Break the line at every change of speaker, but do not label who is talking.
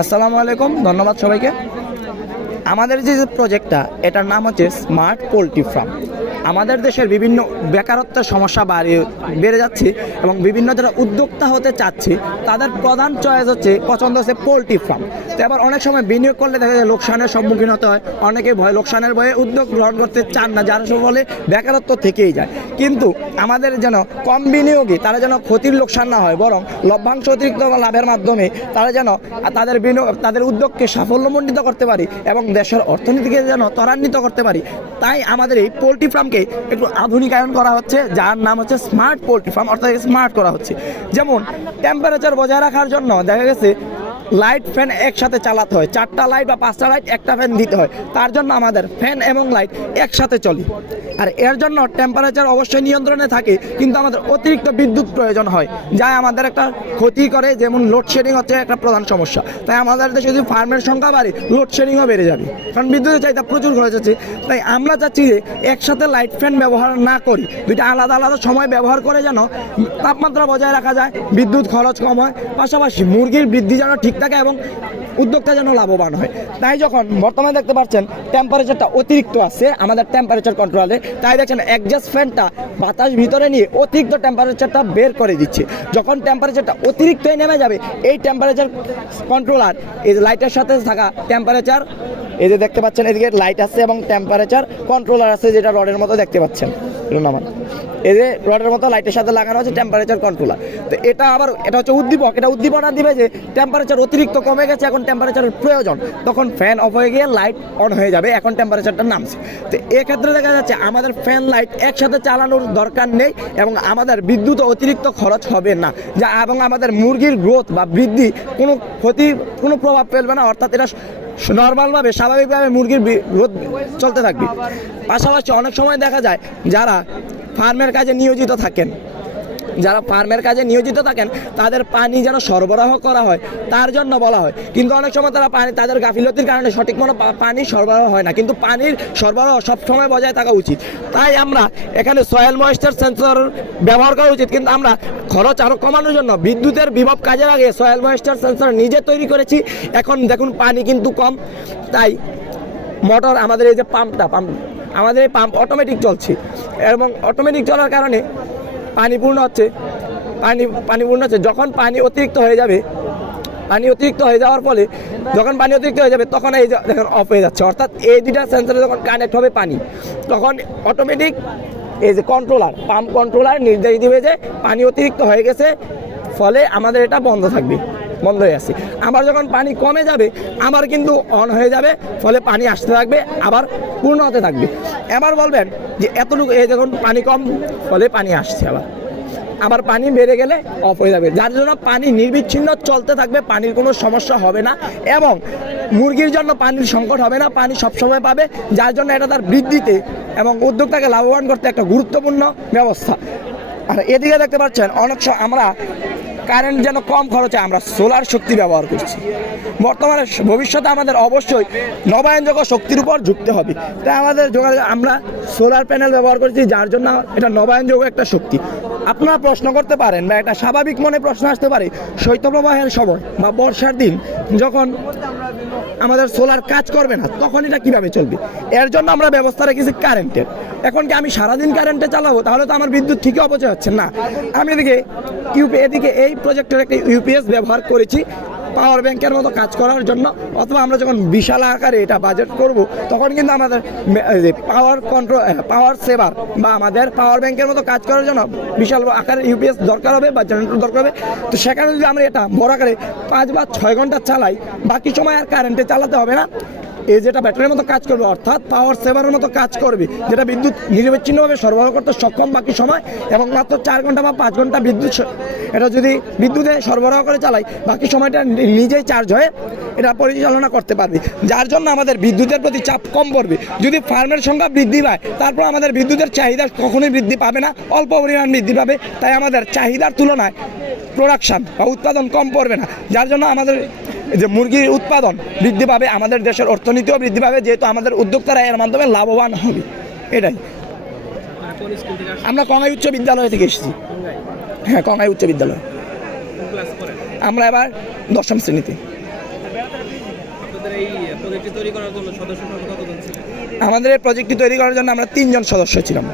আসসালামু আলাইকুম ধন্যবাদ সবাইকে। আমাদের যে প্রজেক্টটা এটার নাম হচ্ছে স্মার্ট পোলট্রি ফার্ম আমাদের দেশের বিভিন্ন বেকারত্বের সমস্যা বাড়িয়ে বেড়ে যাচ্ছে এবং বিভিন্ন যারা উদ্যোক্তা হতে চাচ্ছে, তাদের প্রধান চয়েস হচ্ছে পছন্দ হচ্ছে পোলট্রি ফার্ম তো এবার অনেক সময় বিনিয়োগ করলে দেখা যায় লোকসানের সম্মুখীন হতে হয়, অনেকে ভয়, লোকসানের ভয়ে উদ্যোগ গ্রহণ করতে চান না, যার ফলে বেকারত্ব থেকেই যায়। কিন্তু আমাদের যেন কম বিনিয়োগে তারা যেন ক্ষতির লোকসান না হয়, বরং লভ্যাংশ অতিরিক্ত লাভের মাধ্যমে তারা যেন তাদের বিনিয়োগ, তাদের উদ্যোগকে সাফল্যমণ্ডিত করতে পারি এবং দেশের অর্থনীতিকে যেন ত্বরান্বিত করতে পারি। তাই আমাদের এই পোলট্রি ফার্মকে একটু আধুনিকায়ন করা হচ্ছে, যার নাম হচ্ছে স্মার্ট পোল্ট্রি ফার্ম অর্থাৎ স্মার্ট করা হচ্ছে। যেমন টেম্পারেচার বজায় রাখার জন্য দেখা গেছে লাইট ফ্যান একসাথে চালাতে হয়। চারটা লাইট বা পাঁচটা লাইট একটা ফ্যান দিতে হয়। তার জন্য আমাদের ফ্যান এবং লাইট একসাথে চলে। আর এর জন্য টেম্পারেচার অবশ্যই নিয়ন্ত্রণে থাকে, কিন্তু আমাদের অতিরিক্ত বিদ্যুৎ প্রয়োজন হয় যা আমাদের একটা ক্ষতি করে। যেমন লোডশেডিং হচ্ছে একটা প্রধান সমস্যা। তাই আমাদের দেশে যদি ফার্মের সংখ্যা বাড়ে লোডশেডিংও বেড়ে যাবে। কারণ বিদ্যুতের চাহিদা প্রচুর খরচ আছে তাই আমরা চাচ্ছি যে একসাথে লাইট ফ্যান ব্যবহার না করি। দুইটা আলাদা আলাদা সময় ব্যবহার করে যেন তাপমাত্রা বজায় রাখা যায়, বিদ্যুৎ খরচ কম হয়। পাশাপাশি মুরগির বৃদ্ধি যেন ঠিক থাকে এবং উদ্যোক্তা যেন লাভবান হয়। তাই যখন বর্তমানে দেখতে পাচ্ছেন টেম্পারেচারটা অতিরিক্ত আছে আমাদের টেম্পারেচার কন্ট্রোলে তাই দেখছেন অ্যাডজাস্ট ফ্যানটা বাতাস ভিতরে নিয়ে অতিরিক্ত টেম্পারেচারটা বের করে দিচ্ছে। যখন টেম্পারেচারটা অতিরিক্ত নেমে যাবে, এই টেম্পারেচার কন্ট্রোলার এই লাইটের সাথে থাকা টেম্পারেচার এই যে দেখতে পাচ্ছেন, এদিকে লাইট আছে এবং টেম্পারেচার কন্ট্রোলার আছে যেটা রডের মতো দেখতে পাচ্ছেন। নামান এই যে রডের মতো লাইটের সাথে লাগানো আছে টেম্পারেচার কন্ট্রোলার তো এটা আবার, এটা হচ্ছে উদ্দীপক, এটা উদ্দীপনা দিবে যে টেম্পারেচার অতিরিক্ত কমে গেছে, এখন টেম্পারেচারের প্রয়োজন। তখন ফ্যান অফ হয়ে গিয়ে লাইট অন হয়ে যাবে, এখন টেম্পারেচারটা নামছে। তো এক্ষেত্রে দেখা যাচ্ছে আমাদের ফ্যান লাইট একসাথে চালানোর দরকার নেই এবং আমাদের বিদ্যুৎ অতিরিক্ত খরচ হবে না। যা এবং আমাদের মুরগির গ্রোথ বা বৃদ্ধি কোনো ক্ষতি, কোনো প্রভাব ফেলবে না, অর্থাৎ এটা নর্মালভাবে স্বাভাবিকভাবে মুরগির গ্রোথ চলতে থাকবে। পাশাপাশি অনেক সময় দেখা যায়, যারা ফার্মের কাজে নিয়োজিত থাকেন। যারা ফার্মের কাজে নিয়োজিত থাকেন, তাদের পানি যেন সরবরাহ করা হয়, তার জন্য বলা হয়। কিন্তু অনেক সময় তারা পানি, তাদের গাফিলতির কারণে সঠিক মতো পানি সরবরাহ হয় না। কিন্তু পানির সরবরাহ সবসময় বজায় থাকা উচিত। তাই আমরা এখানে সয়েল ময়েশ্চার সেন্সর ব্যবহার করা উচিত। কিন্তু আমরা খরচ আরও কমানোর জন্য বিদ্যুতের বিভব কাজে লাগে সয়েল ময়েশ্চার সেন্সর নিজে তৈরি করেছি। এখন দেখুন, পানি কিন্তু কম। তাই মোটর আমাদের এই যে পাম্পটা, পাম্প আমাদের এই পাম্প অটোমেটিক চলছে এবং অটোমেটিক চলার কারণে পানি পূর্ণ হচ্ছে। পানি পানি পূর্ণ হচ্ছে। যখন পানি অতিরিক্ত হয়ে যাবে, পানি অতিরিক্ত হয়ে যাওয়ার ফলে যখন পানি অতিরিক্ত হয়ে যাবে, তখন এই দেখুন অফ হয়ে যাচ্ছে। অর্থাৎ এই দুইটা সেন্সারে যখন কানেক্ট হবে পানি, তখন অটোমেটিক এই যে কন্ট্রোলার পাম্প কন্ট্রোলার নির্দেশ দিবে যে পানি অতিরিক্ত হয়ে গেছে, ফলে আমাদের এটা বন্ধ থাকবে। বন্ধ হয়ে আছে আবার যখন পানি কমে যাবে, আবার কিন্তু অন হয়ে যাবে, ফলে পানি আসতে থাকবে, আবার পূর্ণ হতে থাকবে। এবার বলবেন যে এতটুকু, এই যখন পানি কম, ফলে পানি আসছে আবার। আবার পানি বেড়ে গেলে অফ হয়ে যাবে। যার জন্য পানি নির্বিচ্ছিন্ন চলতে থাকবে, পানির কোনো সমস্যা হবে না। এবং মুরগির জন্য পানির সংকট হবে না, পানি সবসময় পাবে। যার জন্য এটা তার বৃদ্ধিতে এবং উদ্যোক্তাকে লাভবান করতে একটা গুরুত্বপূর্ণ ব্যবস্থা। আর এদিকে দেখতে পাচ্ছেন, অনেক সময় আমরা কারেন্ট যেন কম খরচে আমরা সোলার শক্তি ব্যবহার করছি। বর্তমানে ভবিষ্যতে আমাদের অবশ্যই নবায়নযোগ্য শক্তির উপর ঝুঁকতে হবে। তাই আমাদের যোগাযোগ, আমরা সোলার প্যানেল ব্যবহার করছি, যার জন্য এটা নবায়নযোগ্য একটা শক্তি। আপনারা প্রশ্ন করতে পারেন বা একটা স্বাভাবিক মনে প্রশ্ন আসতে পারে, শৈত্যপ্রবাহের সময় বা বর্ষার দিন, যখন আমাদের সোলার কাজ করবে না, তখন এটা কীভাবে চলবে? এর জন্য আমরা ব্যবস্থা রেখেছি কারেন্টের এখন কি আমি সারাদিন কারেন্টে চালাবো? তাহলে তো আমার বিদ্যুৎ ঠিকই অপচয় হচ্ছে। না, আমি এদিকে ইউপি এদিকে এই প্রজেক্টের একটা ইউপিএস ব্যবহার করেছি পাওয়ার ব্যাংকের মতো কাজ করার জন্য। অথবা আমরা যখন বিশাল আকারে এটা বাজেট করব, তখন কিন্তু আমাদের পাওয়ার কন্ট্রোল পাওয়ার সেভার বা আমাদের পাওয়ার ব্যাংকের মতো কাজ করার জন্য বিশাল আকারে ইউপিএস দরকার হবে বা জেনারেটর দরকার হবে। তো সেখানে যদি আমরা এটা বড় আকারে পাঁচ বা ছয় ঘণ্টা চালাই, বাকি সময় আর কারেন্টে চালাতে হবে না। এই যেটা ব্যাটারির মতো কাজ করবে, অর্থাৎ পাওয়ার সেভারের মতো কাজ করবে, যেটা বিদ্যুৎ নিরবিচ্ছিন্নভাবে সরবরাহ করতে সক্ষম বাকি সময় এবং মাত্র চার ঘণ্টা বা পাঁচ ঘণ্টা বিদ্যুৎ এটা যদি বিদ্যুতে সরবরাহ করে চালাই বাকি সময়টা নিজেই চার্জ হয়ে এটা পরিচালনা করতে পারবে। যার জন্য আমাদের বিদ্যুতের প্রতি চাপ কম পড়বে। যদি ফার্মের সংখ্যা বৃদ্ধি পায়, তারপর আমাদের বিদ্যুতের চাহিদা কখনোই বৃদ্ধি পাবে না, অল্প পরিমাণ বৃদ্ধি পাবে। তাই আমাদের চাহিদার তুলনায় প্রোডাকশান বা উৎপাদন কম পড়বে না। যার জন্য আমাদের যে মুরগির উৎপাদন বৃদ্ধি পাবে, আমাদের দেশের অর্থনীতিও বৃদ্ধি পাবে, যেহেতু আমাদের উদ্যোক্তারা এর মাধ্যমে লাভবান হবে। এটাই। আমরা কঙ্গাই উচ্চ বিদ্যালয় থেকে এসেছি। হ্যাঁ কঙ্গাই উচ্চ বিদ্যালয়। আমরা এবার দশম শ্রেণীতে। আমাদের এই প্রজেক্টটি তৈরি করার জন্য আমরা তিনজন সদস্য ছিলাম।